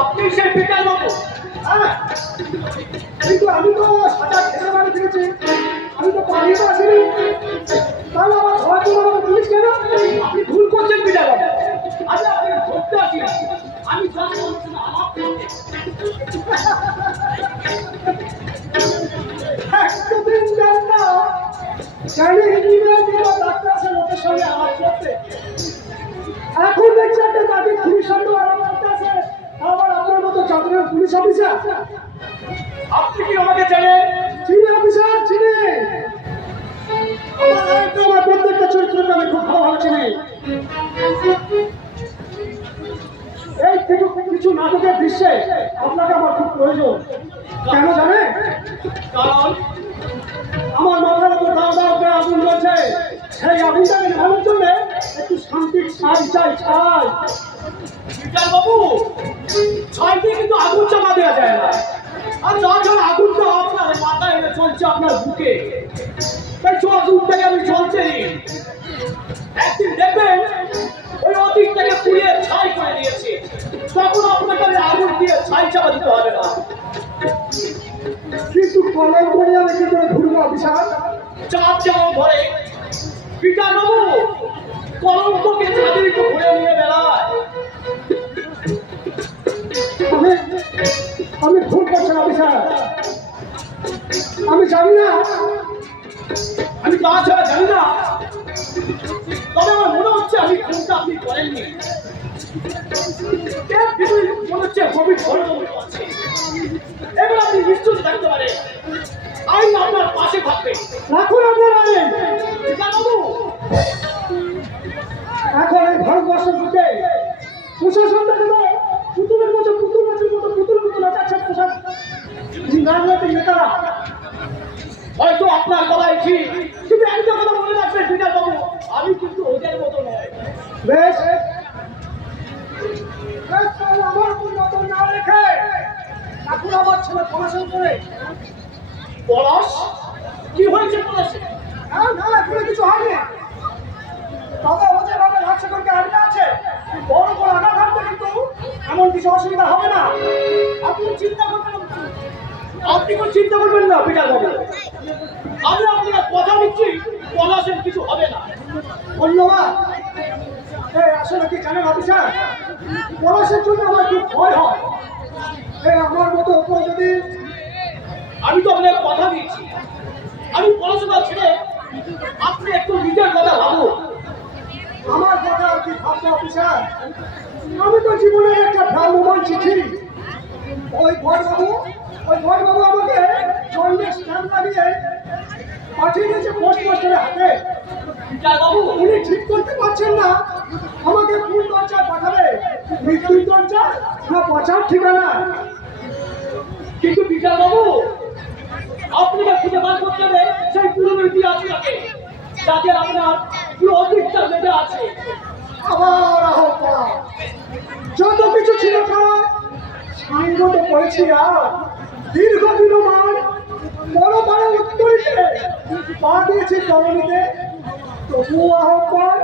আপনি সেই পিটার বাবু? কিন্তু আমি তো সাজা খেতে বাড়ি ফিরেছি, আমি তো পালিয়ে তো আসিনি, তাহলে আমার ঘর জন্য আমাকে পুলিশ কেন? আপনি ভুল করছেন পিটার বাবু। আমি আপনাকে ধরতে আসি না, আমি জানি আমার একদিন যান না জানি ইঞ্জিনিয়ার কিংবা ডাক্তার আছে লোকের সঙ্গে আলাপ করতে, এখন দেখছি একটা তাদের পুলিশ সঙ্গে আলাপ করতে আছে, আবার আপনার মতো চাঁদের পুলিশ অফিসার। আপনি কি আমাকে জানেন? চিনি অফিসার, চিনি। আমার প্রত্যেকটা চরিত্রকে আমি খুব ভালোভাবে চিনি। এই কিছু নাটকের দৃশ্যে আপনাকে আমার খুব প্রয়োজন। কেন জানে? কারণ আমার মাথার উপর দাও দাও করে আগুন জ্বলছে, সেই আগুনটাকে নেভানোর জন্য একটু শান্তির ছাই চাই, ছাই। পিটার বাবু, ছাই দিয়ে কিন্তু আগুন চাপা দেওয়া যায় না। আর যখন আগুনটা আপনার মাথায় এনে চলছে আপনার বুকে, তাই আগুনটাকে আমি চলছে একদিন দেখবেন ওই অতীতটাকে পুড়িয়ে ছাই করে দিয়েছে, তখন আপনাকে আমি আগুন দিয়ে ছাই চাপা দিতে হবে না। কিন্তু কলম করে আমি কি করে ঘুরবো অফিসার? চাপ যেমন ধরে পিটার বাবু, কলঙ্ককে ছাদের একটু ঘুরে নিয়ে বেড়ায়। আমি আমি ভুল করছি অফিসার, আমি জানি না। আমি তাছাড়া জানি না, তবে আমার মনে হচ্ছে আমি খুনটা আপনি করেননি। মনে হচ্ছে গভীর ষড়যন্ত্র আছে। এবার আপনি নিশ্চিত থাকতে পারেন আইন আপনার পাশে থাকবে। রাখুন আপনার আইন। পিটার বাবু, এখন এই ভারতবর্ষের বুকে প্রশাসনটা যেন পুতুলের মতো পুতুল নাচের মতো পুতুল মতো নাচাচ্ছে রাজনৈতিক নেতারা। হয়তো আপনার কথাই ঠিক, কিন্তু একটা কথা মনে রাখবেন পিটার বাবু, আমি কিন্তু ওদের মতো নয়। বেশ বেশ, তাহলে আমার উপর নজর না রেখে এখন আমার ছেলে পড়াশোনা করে। পলাশ, কি হয়েছে পলাশে? না না, এখনো কিছু হয়নি, তবে ও যেভাবে রাজ্য করতে আটকে আছে, বড় বড় আঘাত হানতে কিন্তু এমন কিছু অসুবিধা হবে না। আপনি চিন্তা করবেন না, আপনি কোনো চিন্তা করবেন না পিটার বাবু, আমি আপনার কথা দিচ্ছি পলাশের কিছু হবে না। ধন্যবাদ। এই আসলে কি জানেন অফিসার, পলাশের জন্য আমার খুব ভয় হয়। এই আমার মতো কেউ যদি, আমি তো আপনাকে কথা দিচ্ছি, আমি পড়াশোনা ছেড়ে আপনি একটু নিজের কথা ভাবুন। আমার কথা আর কি ভাববো অফিসার, আমি তো জীবনের একটা ভ্রাম্যমান চিঠি ওই ঘরবাবু আমাকে জন্মের স্ট্যাম্প লাগিয়ে পাঠিয়ে দিয়েছে পোস্ট মাস্টারের হাতে। পিটার বাবু, উনি ঠিক করতে পারছেন না আমাকে কোন দরজায় পাঠাবে, মৃত্যুর দরজা না বাঁচার ঠিকানা। কিন্তু পিটার বাবু, আপনাকে খুঁজে বার করতে হবে সেই পুরনো ইতিহাসটাকে, যাতে আপনার কি অতীতটা বেঁধে আছে। আবার আহ্বান, যত কিছু ছিল খারাপ সাঙ্গ তো করেছি, আর দীর্ঘদিন মান পরপারে উত্তরিতে পা দিয়েছি তরণীতে, তবুও আহ্বান